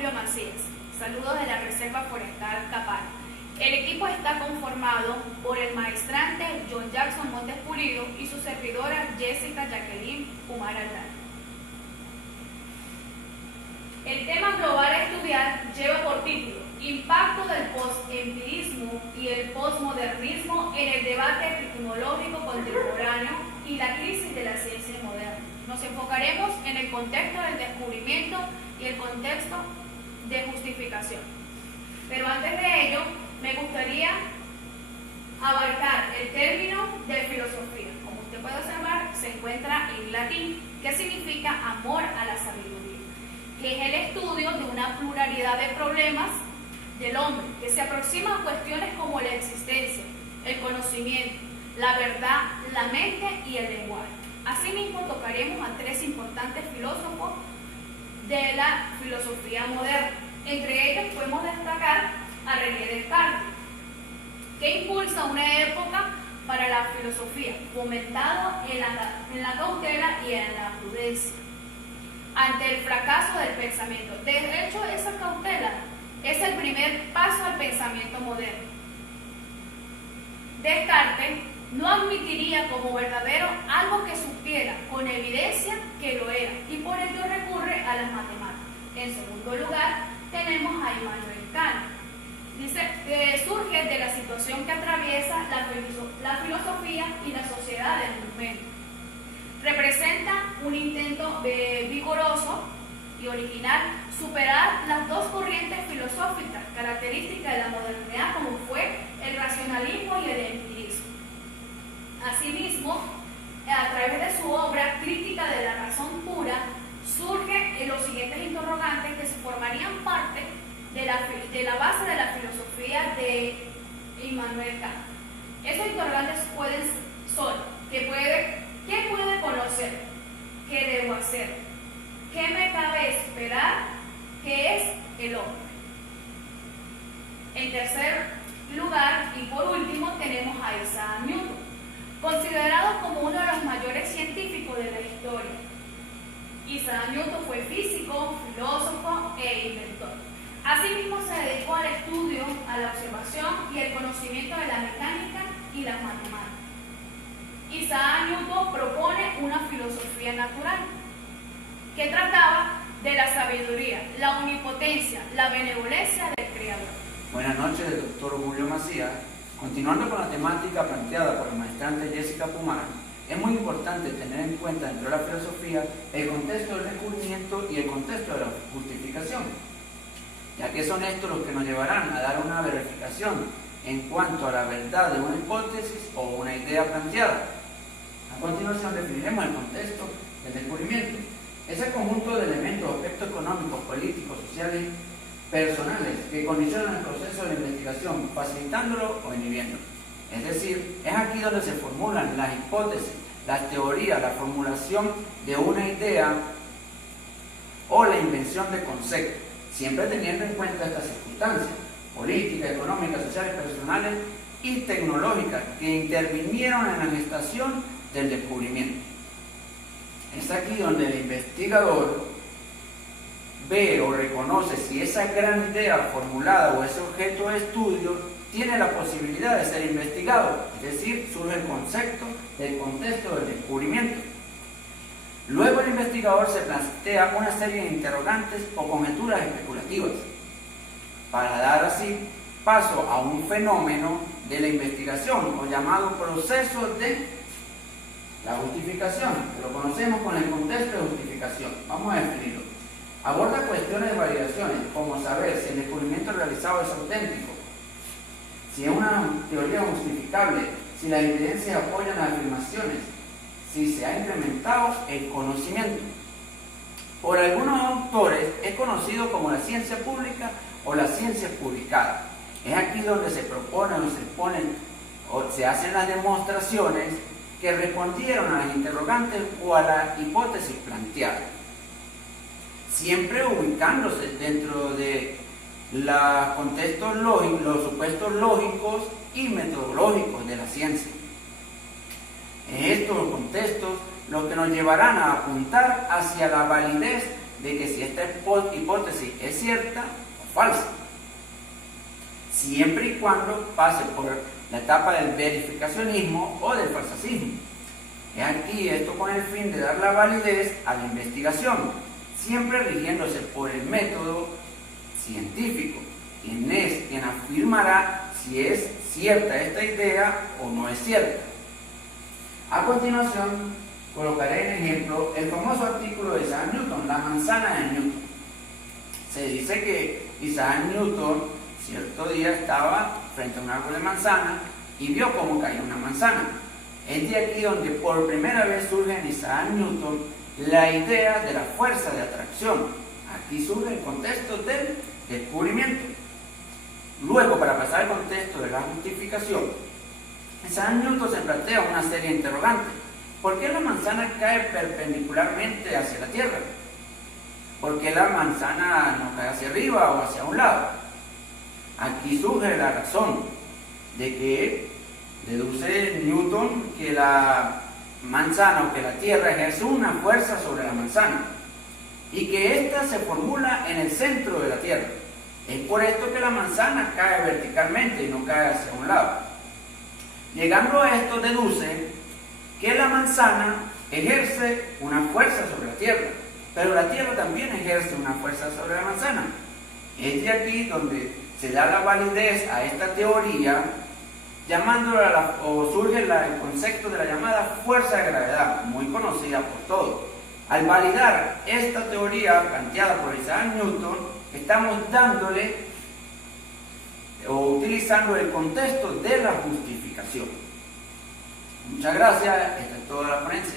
Julio Macías. Saludos de la Reserva Forestal Capar. El equipo está conformado por el maestrante John Jackson Montes Pulido y su servidora Jessica Jacqueline Pumar Aldana. El tema global a estudiar lleva por título Impacto del postempirismo y el posmodernismo en el debate epistemológico contemporáneo y la crisis de la ciencia moderna. Nos enfocaremos en el contexto del descubrimiento y el contexto de justificación. Pero antes de ello, me gustaría abarcar el término de filosofía. Como usted puede observar, se encuentra en latín, que significa amor a la sabiduría, que es el estudio de una pluralidad de problemas del hombre, que se aproxima a cuestiones como la existencia, el conocimiento, la verdad, la mente y el lenguaje. Asimismo, tocaremos a tres importantes filósofos de la filosofía moderna. Entre ellos podemos destacar a René Descartes, que impulsa una época para la filosofía, fomentado en la cautela y en la prudencia, ante el fracaso del pensamiento. De hecho, esa cautela es el primer paso al pensamiento moderno. Descartes no admitiría como verdadero algo que supiera con evidencia que lo era, y por ello recurre a las matemáticas. En segundo lugar, tenemos a Immanuel Kant. Dice que surge de la situación que atraviesa la filosofía y la sociedad del momento. Representa un intento vigoroso y original superar las dos corrientes filosóficas características de la modernidad, como fue el racionalismo y el empirismo. Asimismo, a través de su obra Crítica de la razón pura, surgen los siguientes interrogantes que se formarían parte de la base de la filosofía de Immanuel Kant. Esos interrogantes son: ¿qué puede conocer? ¿Qué debo hacer? ¿Qué me cabe esperar? ¿Qué es el hombre? En tercer lugar, y por último, tenemos a Isaac Newton, considerado como uno de los mayores científicos de la historia. Isaac Newton fue físico, filósofo e inventor. Asimismo, se dedicó al estudio, a la observación y el conocimiento de la mecánica y las matemáticas. Isaac Newton propone una filosofía natural que trataba de la sabiduría, la omnipotencia, la benevolencia del Creador. Buenas noches, doctor Julio Macías. Continuando con la temática planteada por la maestrante Jessica Pumar, es muy importante tener en cuenta dentro de la filosofía el contexto del descubrimiento y el contexto de la justificación, ya que son estos los que nos llevarán a dar una verificación en cuanto a la verdad de una hipótesis o una idea planteada. A continuación definiremos el contexto del descubrimiento. Es el conjunto de elementos, aspectos económicos, políticos, sociales, personales que condicionan el proceso de la investigación, facilitándolo o inhibiéndolo. Es decir, es aquí donde se formulan las hipótesis, las teorías, la formulación de una idea o la invención de conceptos, siempre teniendo en cuenta estas circunstancias políticas, económicas, sociales, personales y tecnológicas que intervinieron en la gestación del descubrimiento. Es aquí donde el investigador ve o reconoce si esa gran idea formulada o ese objeto de estudio tiene la posibilidad de ser investigado, es decir, surge el concepto del contexto del descubrimiento. Luego el investigador se plantea una serie de interrogantes o conjeturas especulativas para dar así paso a un fenómeno de la investigación o llamado proceso de la justificación, que lo conocemos con el contexto de justificación. Vamos a definirlo. Aborda cuestiones de validaciones, como saber si el descubrimiento realizado es auténtico, si es una teoría justificable, si las evidencias apoyan las afirmaciones, si se ha incrementado el conocimiento. Por algunos autores es conocido como la ciencia pública o la ciencia publicada. Es aquí donde se proponen o se exponen o se hacen las demostraciones que respondieron a las interrogantes o a la hipótesis planteada, siempre ubicándose dentro de los contextos lógicos, los supuestos lógicos y metodológicos de la ciencia. Estos contextos los que nos llevarán a apuntar hacia la validez de que si esta hipótesis es cierta o falsa, siempre y cuando pase por la etapa del verificacionismo o del falsacismo. Es aquí esto con el fin de dar la validez a la investigación, siempre rigiéndose por el método científico, quien afirmará si es cierta esta idea o no es cierta. A continuación, colocaré en ejemplo el famoso artículo de Isaac Newton, la manzana de Newton. Se dice que Isaac Newton cierto día estaba frente a un árbol de manzana y vio cómo caía una manzana. Es de aquí donde por primera vez surge en Isaac Newton la idea de la fuerza de atracción. Aquí surge el contexto del descubrimiento. Luego, para pasar al contexto de la justificación, Isaac Newton se plantea una serie de interrogantes. ¿Por qué la manzana cae perpendicularmente hacia la Tierra? ¿Por qué la manzana no cae hacia arriba o hacia un lado? Aquí surge la razón de que deduce Newton que la manzana o que la Tierra ejerce una fuerza sobre la manzana y que ésta se formula en el centro de la Tierra. Es por esto que la manzana cae verticalmente y no cae hacia un lado. Llegando a esto, deduce que la manzana ejerce una fuerza sobre la Tierra, pero la Tierra también ejerce una fuerza sobre la manzana. Es de aquí donde se da la validez a esta teoría, llamándola surge el concepto de la llamada fuerza de gravedad, muy conocida por todos. Al validar esta teoría planteada por Isaac Newton, estamos dándole o utilizando el contexto de la justificación. Muchas gracias, esta es toda la ponencia.